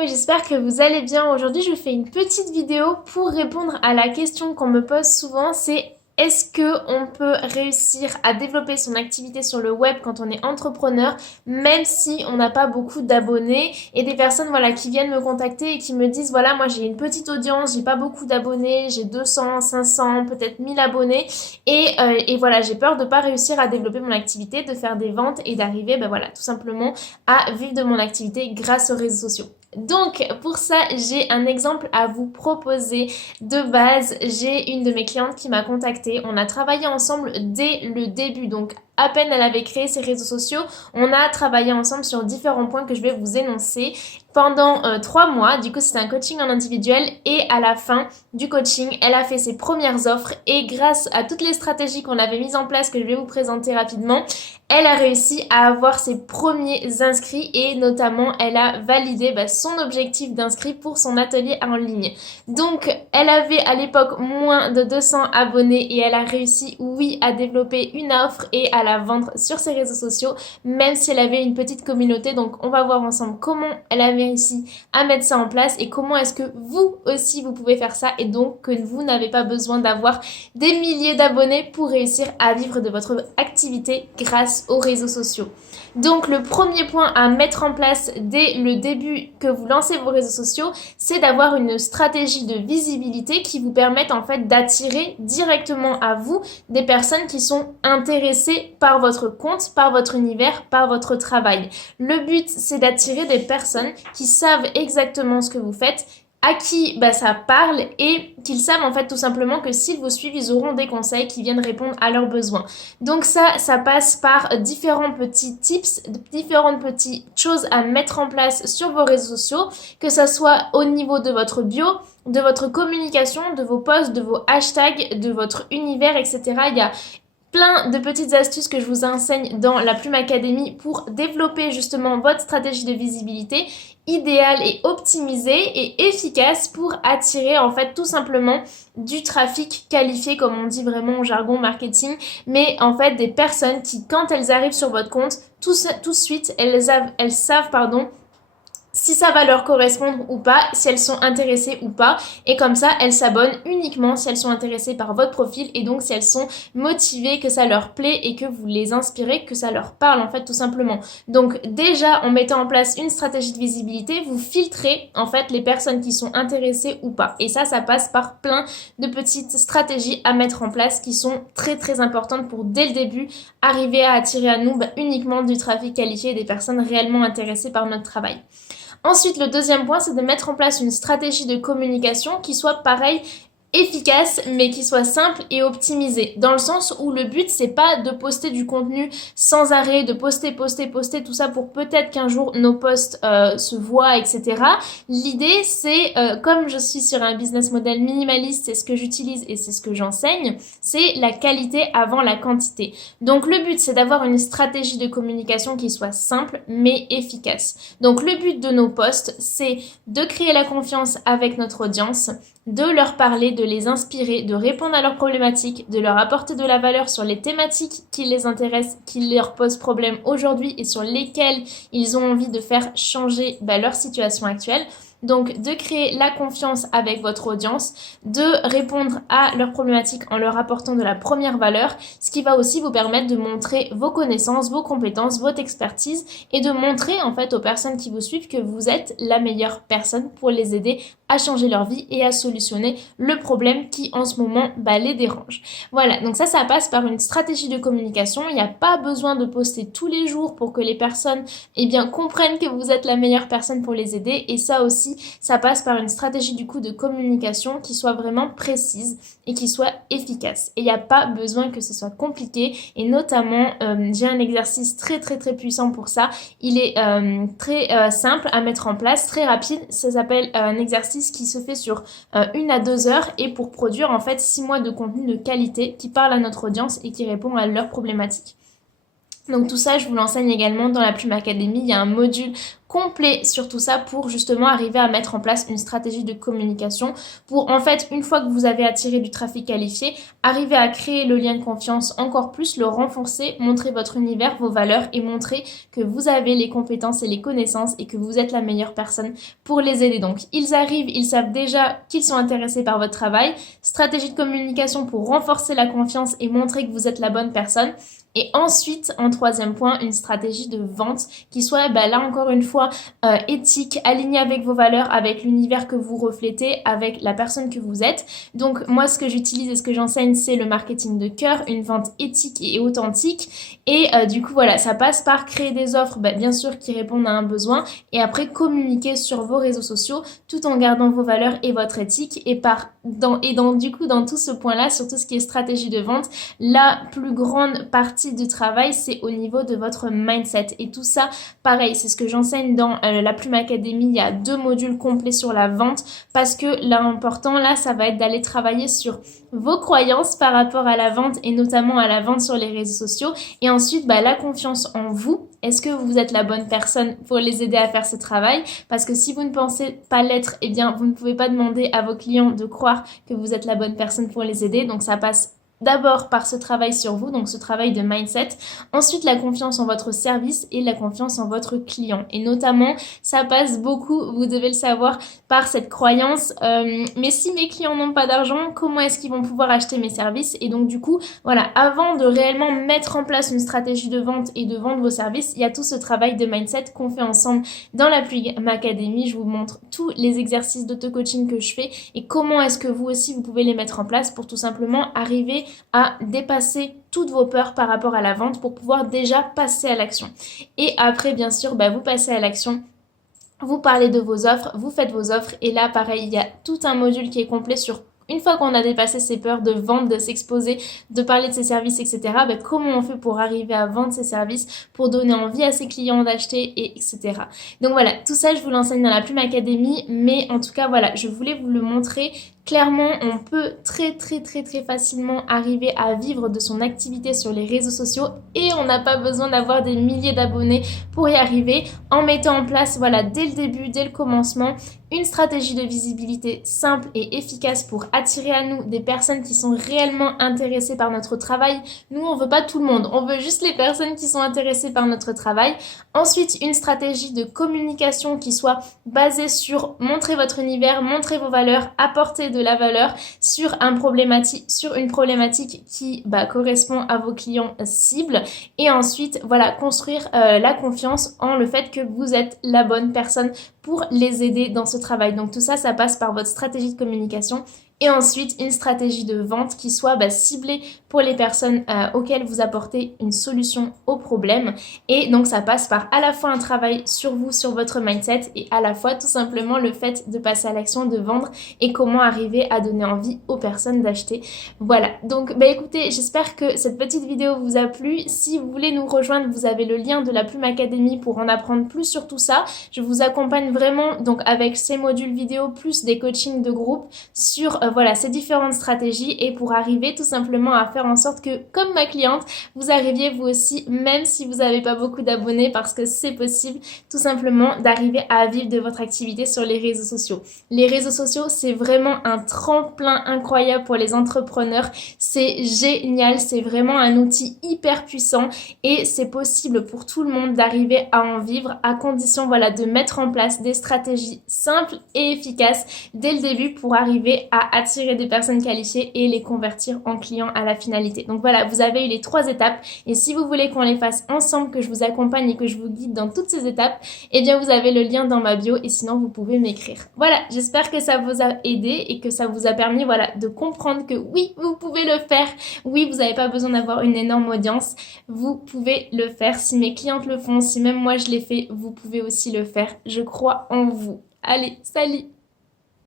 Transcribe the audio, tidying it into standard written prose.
et j'espère que vous allez bien. Aujourd'hui, je vous fais une petite vidéo pour répondre à la question qu'on me pose souvent, c'est est-ce qu'on peut réussir à développer son activité sur le web quand on est entrepreneur, même si on n'a pas beaucoup d'abonnés et des personnes voilà, qui viennent me contacter et qui me disent voilà, moi j'ai une petite audience, j'ai pas beaucoup d'abonnés, j'ai 200, 500, peut-être 1000 abonnés et voilà, j'ai peur de pas réussir à développer mon activité, de faire des ventes et d'arriver voilà, tout simplement à vivre de mon activité grâce aux réseaux sociaux. Donc pour ça, j'ai un exemple à vous proposer. De base, j'ai une de mes clientes qui m'a contactée. On a travaillé ensemble dès le début, donc à peine elle avait créé ses réseaux sociaux, on a travaillé ensemble sur différents points que je vais vous énoncer pendant 3 mois. Du coup, c'était un coaching en individuel et à la fin du coaching, elle a fait ses premières offres et grâce à toutes les stratégies qu'on avait mises en place, que je vais vous présenter rapidement, elle a réussi à avoir ses premiers inscrits et notamment elle a validé son objectif d'inscrits pour son atelier en ligne. Donc elle avait à l'époque moins de 200 abonnés et elle a réussi, oui, à développer une offre et à la vendre sur ses réseaux sociaux, même si elle avait une petite communauté. Donc on va voir ensemble comment elle a réussi à mettre ça en place et comment est-ce que vous aussi vous pouvez faire ça et donc que vous n'avez pas besoin d'avoir des milliers d'abonnés pour réussir à vivre de votre activité grâce aux réseaux sociaux. Donc le premier point à mettre en place dès le début que vous lancez vos réseaux sociaux, c'est d'avoir une stratégie de visibilité qui vous permette en fait d'attirer directement à vous des personnes qui sont intéressées par votre compte, par votre univers, par votre travail. Le but, c'est d'attirer des personnes qui savent exactement ce que vous faites, à qui ça parle et qu'ils savent en fait tout simplement que s'ils vous suivent, ils auront des conseils qui viennent répondre à leurs besoins. Donc ça passe par différents petits tips, différentes petites choses à mettre en place sur vos réseaux sociaux, que ça soit au niveau de votre bio, de votre communication, de vos posts, de vos hashtags, de votre univers, etc. Il y a plein de petites astuces que je vous enseigne dans la Plume Academy pour développer justement votre stratégie de visibilité idéale et optimisée et efficace pour attirer en fait tout simplement du trafic qualifié comme on dit vraiment au jargon marketing, mais en fait des personnes qui quand elles arrivent sur votre compte tout de suite elles savent si ça va leur correspondre ou pas, si elles sont intéressées ou pas. Et comme ça, elles s'abonnent uniquement si elles sont intéressées par votre profil et donc si elles sont motivées, que ça leur plaît et que vous les inspirez, que ça leur parle en fait tout simplement. Donc déjà, en mettant en place une stratégie de visibilité, vous filtrez en fait les personnes qui sont intéressées ou pas. Et ça passe par plein de petites stratégies à mettre en place qui sont très très importantes pour dès le début arriver à attirer à nous uniquement du trafic qualifié et des personnes réellement intéressées par notre travail. Ensuite, le deuxième point, c'est de mettre en place une stratégie de communication qui soit pareil, efficace mais qui soit simple et optimisée dans le sens où le but c'est pas de poster du contenu sans arrêt, de poster tout ça pour peut-être qu'un jour nos posts se voient, etc. L'idée c'est comme je suis sur un business model minimaliste, c'est ce que j'utilise et c'est ce que j'enseigne, c'est la qualité avant la quantité. Donc le but c'est d'avoir une stratégie de communication qui soit simple mais efficace. Donc le but de nos posts c'est de créer la confiance avec notre audience, de leur parler, de les inspirer, de répondre à leurs problématiques, de leur apporter de la valeur sur les thématiques qui les intéressent, qui leur posent problème aujourd'hui et sur lesquelles ils ont envie de faire changer leur situation actuelle. Donc de créer la confiance avec votre audience, de répondre à leurs problématiques en leur apportant de la première valeur, ce qui va aussi vous permettre de montrer vos connaissances, vos compétences, votre expertise et de montrer en fait aux personnes qui vous suivent que vous êtes la meilleure personne pour les aider à changer leur vie et à solutionner le problème qui en ce moment les dérange. Voilà, donc ça passe par une stratégie de communication. Il n'y a pas besoin de poster tous les jours pour que les personnes comprennent que vous êtes la meilleure personne pour les aider et ça aussi, ça passe par une stratégie du coup de communication qui soit vraiment précise et qui soit efficace. Et il n'y a pas besoin que ce soit compliqué et notamment, j'ai un exercice très très très puissant pour ça. Il est très simple à mettre en place, très rapide. Ça s'appelle un exercice qui se fait sur 1 à 2 heures et pour produire en fait 6 mois de contenu de qualité qui parle à notre audience et qui répond à leurs problématiques. Donc tout ça, je vous l'enseigne également dans la Plume Academy. Il y a un module complet sur tout ça pour justement arriver à mettre en place une stratégie de communication pour en fait, une fois que vous avez attiré du trafic qualifié, arriver à créer le lien de confiance encore plus, le renforcer, montrer votre univers, vos valeurs et montrer que vous avez les compétences et les connaissances et que vous êtes la meilleure personne pour les aider. Donc ils arrivent, ils savent déjà qu'ils sont intéressés par votre travail, stratégie de communication pour renforcer la confiance et montrer que vous êtes la bonne personne. Et ensuite, en troisième point, une stratégie de vente qui soit, là encore une fois, éthique, alignée avec vos valeurs, avec l'univers que vous reflétez, avec la personne que vous êtes. Donc moi, ce que j'utilise et ce que j'enseigne, c'est le marketing de cœur, une vente éthique et authentique. Et du coup, voilà, ça passe par créer des offres, bien sûr, qui répondent à un besoin, et après communiquer sur vos réseaux sociaux, tout en gardant vos valeurs et votre éthique. Et du coup, dans tout ce point-là, sur tout ce qui est stratégie de vente, la plus grande partie du travail, c'est au niveau de votre mindset. Et tout ça, pareil, c'est ce que j'enseigne dans la Plume Academy. Il y a 2 modules complets sur la vente parce que l'important là, ça va être d'aller travailler sur vos croyances par rapport à la vente et notamment à la vente sur les réseaux sociaux. Et ensuite, la confiance en vous. Est-ce que vous êtes la bonne personne pour les aider à faire ce travail? Parce que si vous ne pensez pas l'être, eh bien, vous ne pouvez pas demander à vos clients de croire que vous êtes la bonne personne pour les aider. Donc, ça passe d'abord par ce travail sur vous, donc ce travail de mindset. Ensuite, la confiance en votre service et la confiance en votre client. Et notamment, ça passe beaucoup, vous devez le savoir, par cette croyance, mais si mes clients n'ont pas d'argent, comment est-ce qu'ils vont pouvoir acheter mes services? Et donc du coup, voilà, avant de réellement mettre en place une stratégie de vente et de vendre vos services, il y a tout ce travail de mindset qu'on fait ensemble dans la Plume Academy. Je vous montre tous les exercices d'auto-coaching que je fais et comment est-ce que vous aussi, vous pouvez les mettre en place pour tout simplement arriver à dépasser toutes vos peurs par rapport à la vente pour pouvoir déjà passer à l'action. Et après, bien sûr, vous passez à l'action. Vous parlez de vos offres, vous faites vos offres et là, pareil, il y a tout un module qui est complet sur une fois qu'on a dépassé ses peurs de vendre, de s'exposer, de parler de ses services, etc., comment on fait pour arriver à vendre ses services, pour donner envie à ses clients d'acheter, et etc. Donc voilà, tout ça, je vous l'enseigne dans la Plume Academy, mais en tout cas, voilà, je voulais vous le montrer. Clairement, on peut très facilement arriver à vivre de son activité sur les réseaux sociaux et on n'a pas besoin d'avoir des milliers d'abonnés pour y arriver en mettant en place, voilà, dès le début, dès le commencement, une stratégie de visibilité simple et efficace pour attirer à nous des personnes qui sont réellement intéressées par notre travail. Nous, on veut pas tout le monde, on veut juste les personnes qui sont intéressées par notre travail. Ensuite, une stratégie de communication qui soit basée sur montrer votre univers, montrer vos valeurs, apporter de la valeur sur une problématique qui correspond à vos clients cibles. Et ensuite, voilà, construire la confiance en le fait que vous êtes la bonne personne pour les aider dans ce travail. Donc tout ça, ça passe par votre stratégie de communication. Et ensuite, une stratégie de vente qui soit ciblée pour les personnes auxquelles vous apportez une solution au problème. Et donc, ça passe par à la fois un travail sur vous, sur votre mindset, et à la fois tout simplement le fait de passer à l'action, de vendre et comment arriver à donner envie aux personnes d'acheter. Voilà. Donc, écoutez, j'espère que cette petite vidéo vous a plu. Si vous voulez nous rejoindre, vous avez le lien de la Plume Academy pour en apprendre plus sur tout ça. Je vous accompagne vraiment donc avec ces modules vidéo plus des coachings de groupe sur voilà, ces différentes stratégies et pour arriver tout simplement à faire en sorte que, comme ma cliente, vous arriviez vous aussi, même si vous n'avez pas beaucoup d'abonnés, parce que c'est possible, tout simplement d'arriver à vivre de votre activité sur les réseaux sociaux. Les réseaux sociaux, c'est vraiment un tremplin incroyable pour les entrepreneurs. C'est génial, c'est vraiment un outil hyper puissant et c'est possible pour tout le monde d'arriver à en vivre à condition, voilà, de mettre en place des stratégies simples et efficaces dès le début pour arriver à attirer des personnes qualifiées et les convertir en clients à la finalité. Donc voilà, vous avez eu les 3 étapes et si vous voulez qu'on les fasse ensemble, que je vous accompagne et que je vous guide dans toutes ces étapes, eh bien vous avez le lien dans ma bio et sinon vous pouvez m'écrire. Voilà, j'espère que ça vous a aidé et que ça vous a permis, voilà, de comprendre que oui, vous pouvez le faire. Oui, vous n'avez pas besoin d'avoir une énorme audience. Vous pouvez le faire. Si mes clientes le font, si même moi je l'ai fait, vous pouvez aussi le faire. Je crois en vous. Allez, salut!